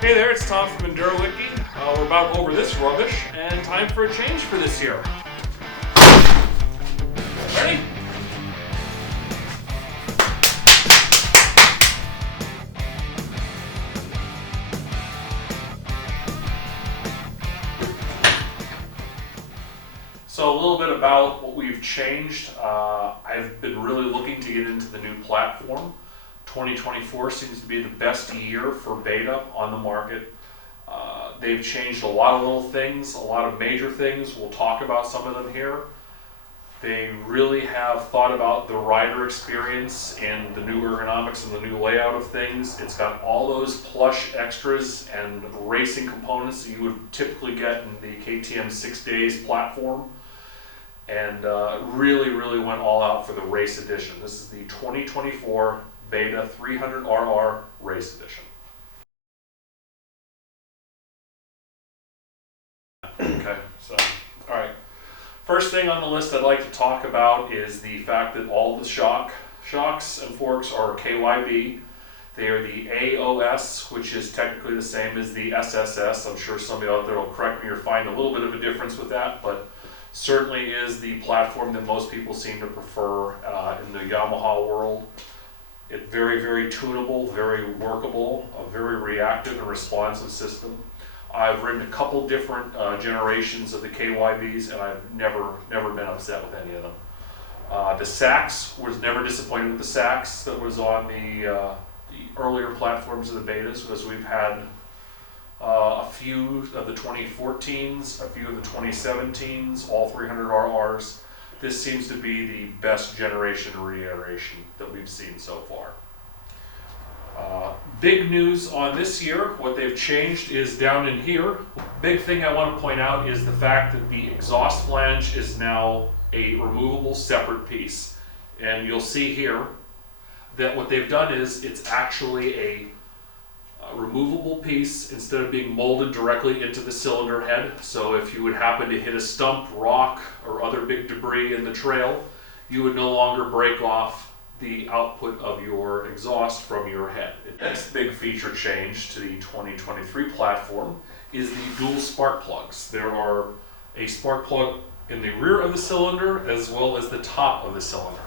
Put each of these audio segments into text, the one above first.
Hey there, it's Tom from EnduroWiki. We're about over this rubbish, and time for a change for this year. Ready? So a little bit about what we've changed. I've been really looking to get into the new platform. 2024 seems to be the best year for beta on the market. They've changed a lot of little things, a lot of major things. We'll talk about some of them here. They really have thought about the rider experience and the new ergonomics and the new layout of things. It's got all those plush extras and racing components that you would typically get in the KTM 6 Days platform. And really went all out for the race edition. This is the 2024 Beta 300RR Race Edition. Okay, so, all right. First thing on the list I'd like to talk about is the fact that all the shocks and forks are KYB. They are the AOS, which is technically the same as the SSS. I'm sure somebody out there will correct me or find a little bit of a difference with that, but certainly is the platform that most people seem to prefer in the Yamaha world. It's very tunable, very workable, a very reactive and responsive system. I've ridden a couple different generations of the KYBs, and I've never been upset with any of them. The Sax was never disappointed with the Sax that was on the earlier platforms of the betas, because we've had a few of the 2014s, a few of the 2017s, all 300RRs. This seems to be the best generation reiteration that we've seen so far. Big news on this year, what they've changed is down in here. Big thing I want to point out is the fact that the exhaust flange is now a removable separate piece. And you'll see here that what they've done is it's actually a removable piece instead of being molded directly into the cylinder head. So if you would happen to hit a stump, rock, or other big debris in the trail, you would no longer break off the output of your exhaust from your head. The next big feature change to the 2023 platform is the dual spark plugs. There are a spark plug in the rear of the cylinder as well as the top of the cylinder.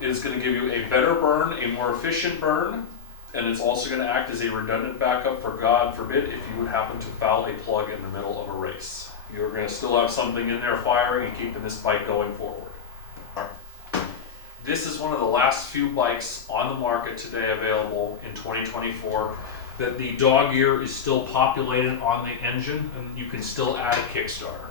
It is going to give you a better burn, a more efficient burn, and it's also going to act as a redundant backup for, God forbid, if you would happen to foul a plug in the middle of a race. You're going to still have something in there firing and keeping this bike going forward. This is one of the last few bikes on the market today available in 2024 that the dog ear is still populated on the engine, and you can still add a Kickstarter.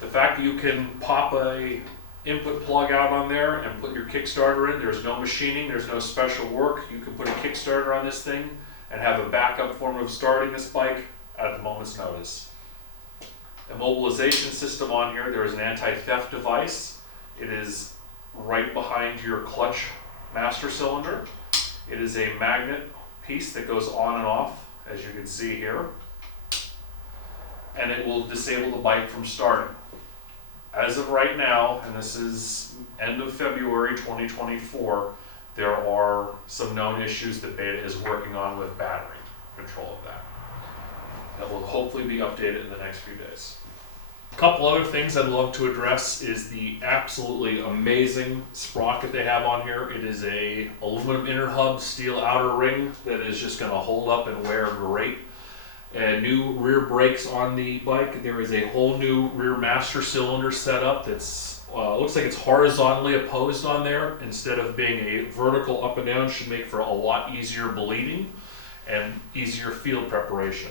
The fact that you can pop a input plug out on there and put your Kickstarter in, there's no machining, there's no special work. You can put a Kickstarter on this thing and have a backup form of starting this bike at a moment's notice. Immobilization system on here, there is an anti-theft device. It is right behind your clutch master cylinder. It is a magnet piece that goes on and off, as you can see here, and it will disable the bike from starting. As of right now, and this is end of February 2024, there are some known issues that Beta is working on with battery control of that. That will hopefully be updated in the next few days. A couple other things I'd love to address is the absolutely amazing sprocket they have on here. It is a aluminum inner hub, steel outer ring that is just going to hold up and wear great. And new rear brakes on the bike. There is a whole new rear master cylinder setup that's looks like it's horizontally opposed on there instead of being a vertical up and down. Should make for a lot easier bleeding and easier field preparation.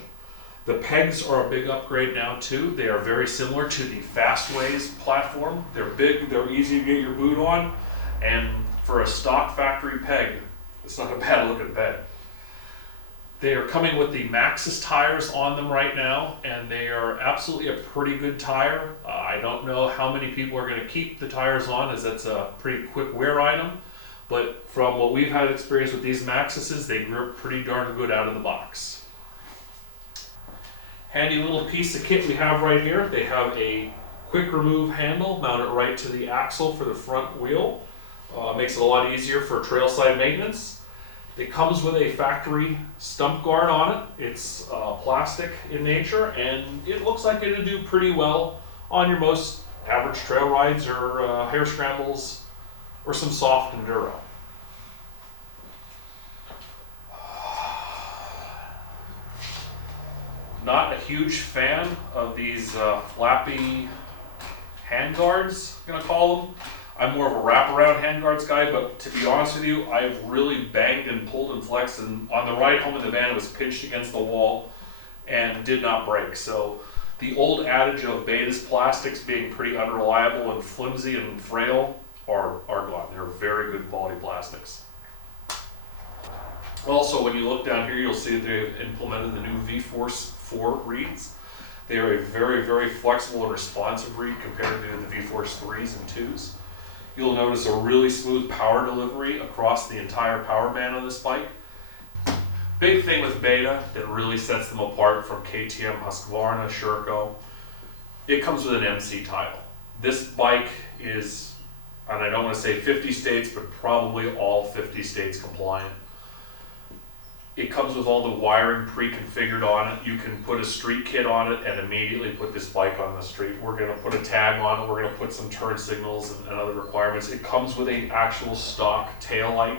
The pegs are a big upgrade now too. They are very similar to the Fastways platform. They're big, they're easy to get your boot on, and for a stock factory peg, it's not a bad looking peg. They are coming with the Maxxis tires on them right now, and they are absolutely a pretty good tire. I don't know how many people are going to keep the tires on, as that's a pretty quick wear item, but from what we've had experience with these Maxxises, they grip pretty darn good out of the box. Handy little piece of kit we have right here. They have a quick remove handle mounted right to the axle for the front wheel. Makes it a lot easier for trailside maintenance. It comes with a factory stump guard on it. It's plastic in nature, and it looks like it'll do pretty well on your most average trail rides or hare scrambles or some soft enduro. Not a huge fan of these flappy hand guards, I'm gonna call them. I'm more of a wraparound handguards guy, but to be honest with you, I've really banged and pulled and flexed, and on the ride home in the van it was pinched against the wall and did not break. So the old adage of Beta's plastics being pretty unreliable and flimsy and frail are gone. They're very good quality plastics. Also, when you look down here, you'll see that they've implemented the new V-Force 4 reeds. They are a very, very flexible and responsive reed compared to the V-Force 3s and 2s. You'll notice a really smooth power delivery across the entire power band on this bike. Big thing with Beta that really sets them apart from KTM, Husqvarna, Sherco, it comes with an MC title. This bike is, and I don't want to say 50 states, but probably all 50 states compliant. It comes with all the wiring pre-configured on it. You can put a street kit on it and immediately put this bike on the street. We're going to put a tag on it. We're going to put some turn signals and other requirements. It comes with an actual stock tail light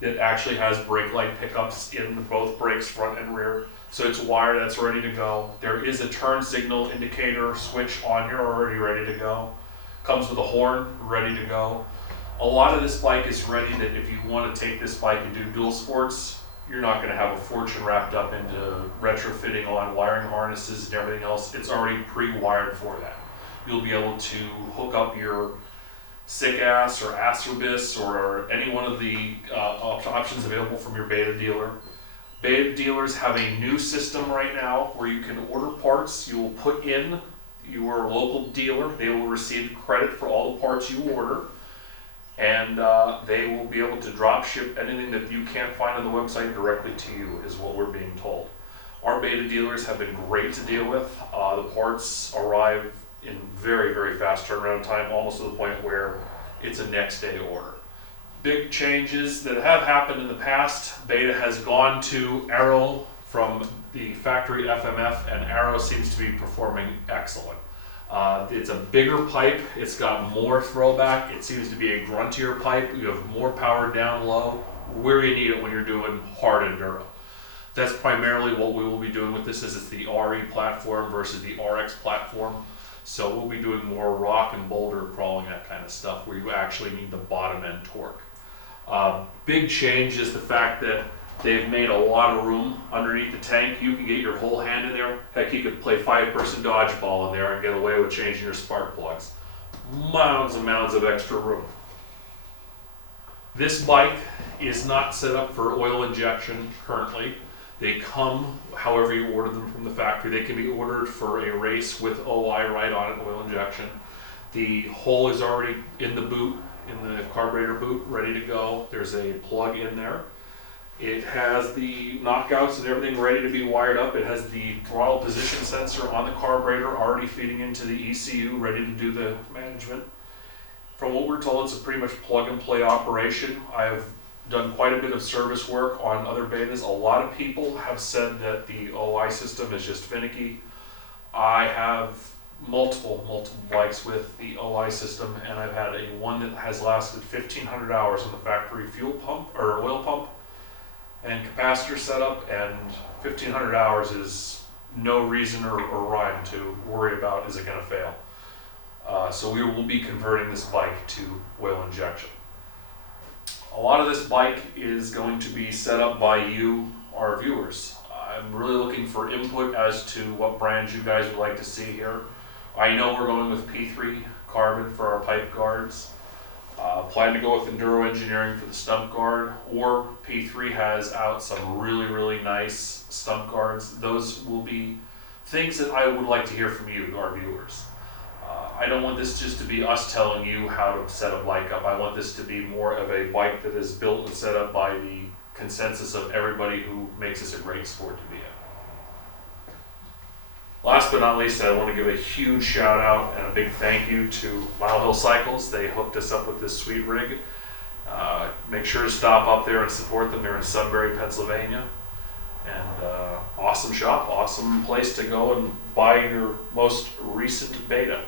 that actually has brake light pickups in both brakes, front and rear. So it's wired, that's ready to go. There is a turn signal indicator switch on here already ready to go. Comes with a horn ready to go. A lot of this bike is ready that if you want to take this bike and do dual sports, you're not going to have a fortune wrapped up into retrofitting on wiring harnesses and everything else. It's already pre-wired for that. You'll be able to hook up your SICK-ASS or Acerbis or any one of the options available from your Beta dealer. Beta dealers have a new system right now where you can order parts. You will put in your local dealer. They will receive credit for all the parts you order. And they will be able to drop ship anything that you can't find on the website directly to you, is what we're being told. Our Beta dealers have been great to deal with. The parts arrive in very, very fast turnaround time, almost to the point where it's a next day order. Big changes that have happened in the past. Beta has gone to Arrow from the factory FMF, and Arrow seems to be performing excellent. It's a bigger pipe, it's got more throwback, it seems to be a gruntier pipe, you have more power down low, where you need it when you're doing hard enduro. That's primarily what we will be doing with this, is it's the RE platform versus the RX platform. So we'll be doing more rock and boulder crawling, that kind of stuff, where you actually need the bottom end torque. Big change is the fact that they've made a lot of room underneath the tank. You can get your whole hand in there. Heck, you could play 5-person dodgeball in there and get away with changing your spark plugs. Mounds and mounds of extra room. This bike is not set up for oil injection currently. They come however you order them from the factory. They can be ordered for a race with OI right on it, oil injection. The hole is already in the boot, in the carburetor boot, ready to go. There's a plug in there. It has the knockouts and everything ready to be wired up. It has the throttle position sensor on the carburetor already feeding into the ECU, ready to do the management. From what we're told, it's a pretty much plug and play operation. I've done quite a bit of service work on other Betas. A lot of people have said that the OI system is just finicky. I have multiple bikes with the OI system, and I've had one that has lasted 1,500 hours on the factory fuel pump or oil pump and capacitor setup, and 1,500 hours is no reason or rhyme to worry about is it going to fail. So we will be converting this bike to oil injection. A lot of this bike is going to be set up by you, our viewers. I'm really looking for input as to what brands you guys would like to see here. I know we're going with P3 carbon for our pipe guards. Plan to go with Enduro Engineering for the stump guard, or P3 has out some really nice stump guards. Those will be things that I would like to hear from you, our viewers. I don't want this just to be us telling you how to set a bike up. I want this to be more of a bike that is built and set up by the consensus of everybody who makes this a great sport to be in. Last but not least, I want to give a huge shout out and a big thank you to Mile Hill Cycles. They hooked us up with this sweet rig. make sure to stop up there and support them. They're in Sunbury, Pennsylvania. And awesome shop, awesome place to go and buy your most recent beta.